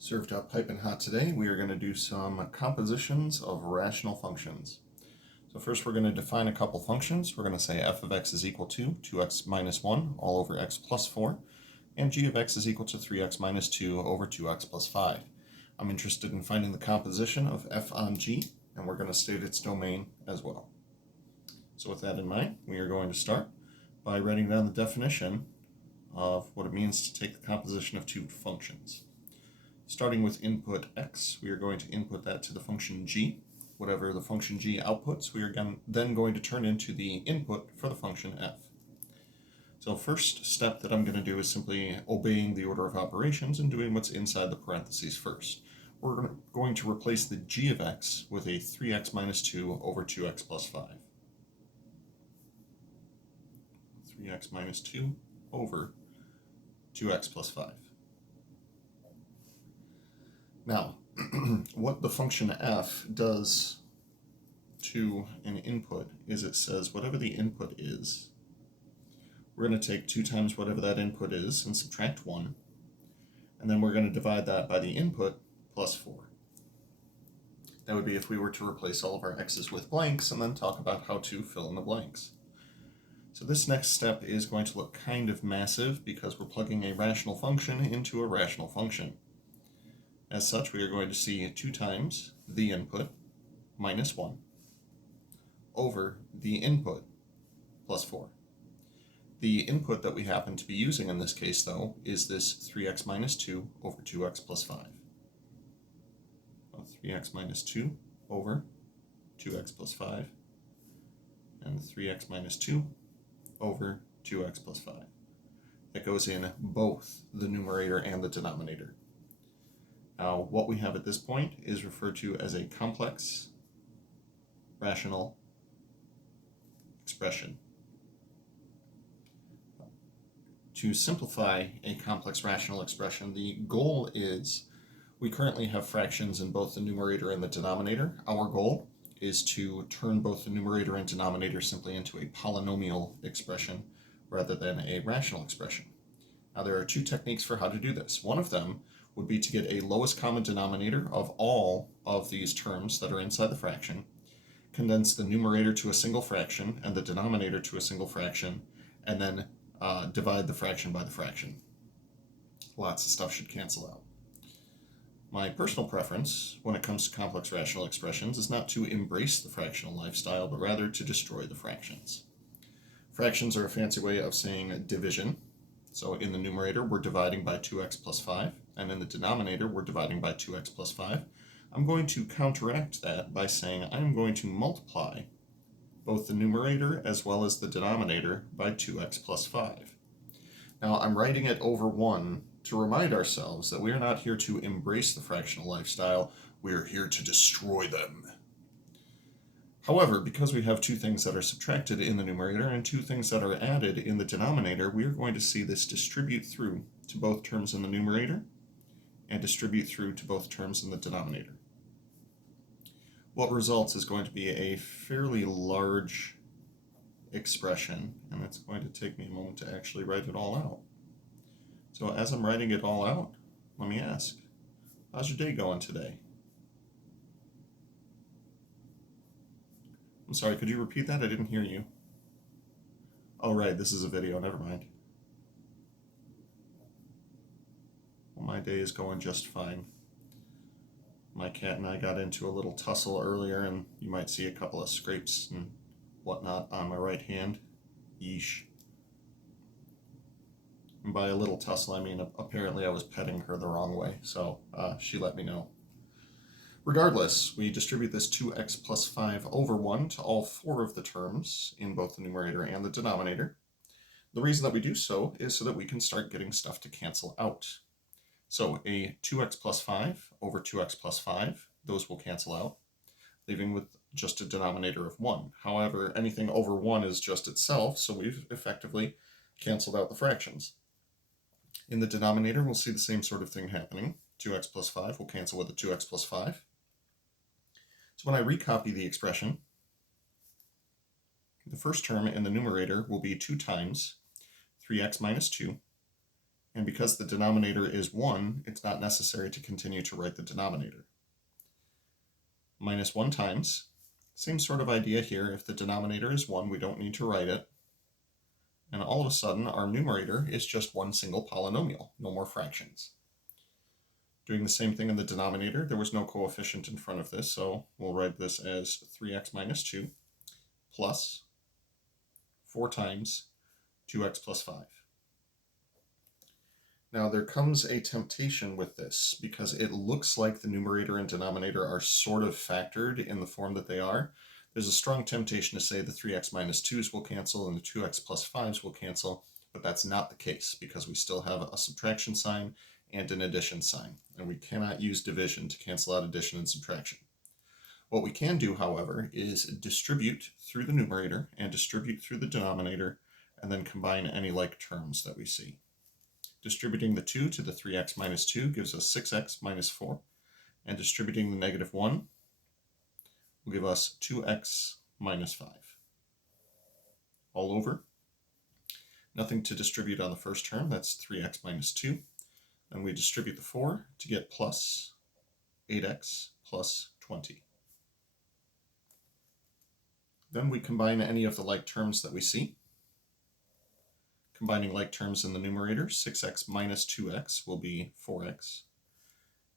Served up piping hot today, we are going to do some compositions of rational functions. So first we're going to define a couple functions. We're going to say f of x is equal to 2x minus 1 all over x plus 4, and g of x is equal to 3x minus 2 over 2x plus 5. I'm interested in finding the composition of f on g, and we're going to state its domain as well. So with that in mind, we are going to start by writing down the definition of what it means to take the composition of two functions. Starting with input x, we are going to input that to the function g. Whatever the function g outputs, we are then going to turn into the input for the function f. So first step that I'm going to do is simply obeying the order of operations and doing what's inside the parentheses first. We're going to replace the g of x with a 3x minus 2 over 2x plus 5. 3x minus 2 over 2x plus 5. Now, what the function f does to an input is it says whatever the input is, we're going to take 2 times whatever that input is and subtract 1, and then we're going to divide that by the input plus 4. That would be if we were to replace all of our x's with blanks and then talk about how to fill in the blanks. So this next step is going to look kind of massive because we're plugging a rational function into a rational function. As such, we are going to see 2 times the input minus 1 over the input plus 4. The input that we happen to be using in this case, though, is this 3x minus 2 over 2x plus 5. Well, 3x minus 2 over 2x plus 5, and 3x minus 2 over 2x plus 5. That goes in both the numerator and the denominator. Now, what we have at this point is referred to as a complex rational expression. To simplify a complex rational expression, the goal is we currently have fractions in both the numerator and the denominator. Our goal is to turn both the numerator and denominator simply into a polynomial expression rather than a rational expression. Now, there are 2 techniques for how to do this. One of them would be to get a lowest common denominator of all of these terms that are inside the fraction, condense the numerator to a single fraction and the denominator to a single fraction, and then divide the fraction by the fraction. Lots of stuff should cancel out. My personal preference when it comes to complex rational expressions is not to embrace the fractional lifestyle, but rather to destroy the fractions. Fractions are a fancy way of saying division. So in the numerator, we're dividing by 2x plus 5, and in the denominator, we're dividing by 2x plus 5. I'm going to counteract that by saying I'm going to multiply both the numerator as well as the denominator by 2x plus 5. Now, I'm writing it over 1 to remind ourselves that we are not here to embrace the fractional lifestyle, we are here to destroy them. However, because we have 2 things that are subtracted in the numerator and 2 things that are added in the denominator, we are going to see this distribute through to both terms in the numerator and distribute through to both terms in the denominator. What results is going to be a fairly large expression, and it's going to take me a moment to actually write it all out. So as I'm writing it all out, let me ask, how's your day going today? I'm sorry, could you repeat that? I didn't hear you. Oh, right, this is a video, never mind. Well, my day is going just fine. My cat and I got into a little tussle earlier, and you might see a couple of scrapes and whatnot on my right hand. Yeesh. And by a little tussle, I mean apparently I was petting her the wrong way, so she let me know. Regardless, we distribute this 2x plus 5 over 1 to all 4 of the terms in both the numerator and the denominator. The reason that we do so is so that we can start getting stuff to cancel out. So a 2x plus 5 over 2x plus 5, those will cancel out, leaving with just a denominator of 1. However, anything over 1 is just itself, so we've effectively canceled out the fractions. In the denominator, we'll see the same sort of thing happening. 2x plus 5 will cancel with a 2x plus 5. So when I recopy the expression, the first term in the numerator will be 2 times 3x minus 2, And because the denominator is 1, it's not necessary to continue to write the denominator. Minus 1 times. Same sort of idea here. If the denominator is 1, we don't need to write it. And all of a sudden, our numerator is just one single polynomial, no more fractions. Doing the same thing in the denominator, there was no coefficient in front of this, so we'll write this as 3x minus 2 plus 4 times 2x plus 5. Now there comes a temptation with this, because it looks like the numerator and denominator are sort of factored in the form that they are. There's a strong temptation to say the 3x minus 2's will cancel and the 2x plus 5's will cancel, but that's not the case, because we still have a subtraction sign and an addition sign, and we cannot use division to cancel out addition and subtraction. What we can do, however, is distribute through the numerator and distribute through the denominator, and then combine any like terms that we see. Distributing the 2 to the 3x minus 2 gives us 6x minus 4, and distributing the negative 1 will give us 2x minus 5. All over. Nothing to distribute on the first term, that's 3x minus 2. And we distribute the 4 to get plus 8x plus 20. Then we combine any of the like terms that we see. Combining like terms in the numerator, 6x minus 2x will be 4x,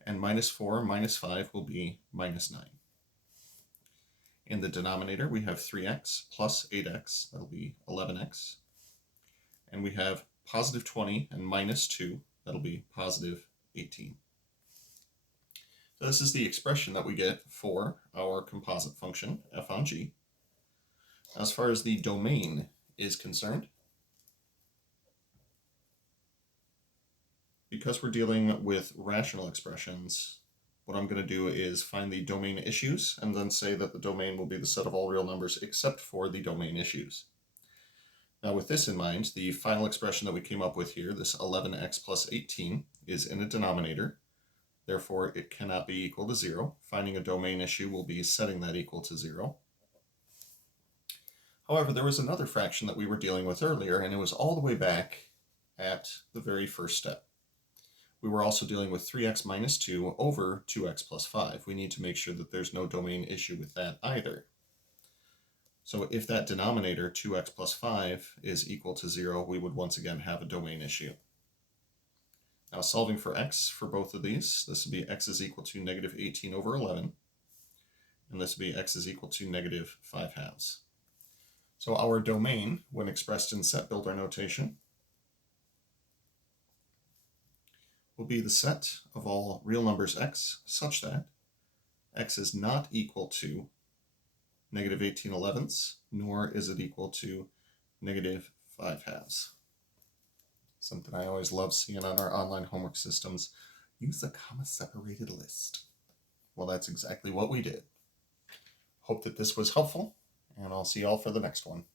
and minus 4 minus 5 will be minus 9. In the denominator, we have 3x plus 8x, that'll be 11x, and we have positive 20 and minus 2, that'll be positive 18. So this is the expression that we get for our composite function, f on g. As far as the domain is concerned, because we're dealing with rational expressions, what I'm going to do is find the domain issues and then say that the domain will be the set of all real numbers except for the domain issues. Now with this in mind, the final expression that we came up with here, this 11x plus 18, is in a denominator. Therefore, it cannot be equal to 0. Finding a domain issue will be setting that equal to 0. However, there was another fraction that we were dealing with earlier, and it was all the way back at the very first step. We were also dealing with 3x minus 2 over 2x plus 5. We need to make sure that there's no domain issue with that either. So if that denominator, 2x plus 5, is equal to 0, we would once again have a domain issue. Now solving for x for both of these, this would be x is equal to negative 18 over 11, and this would be x is equal to negative 5 halves. So our domain, when expressed in set builder notation, will be the set of all real numbers x such that x is not equal to negative 18 elevenths, nor is it equal to negative 5 halves. Something I always love seeing on our online homework systems, use a comma-separated list. Well, that's exactly what we did. Hope that this was helpful, and I'll see y'all for the next one.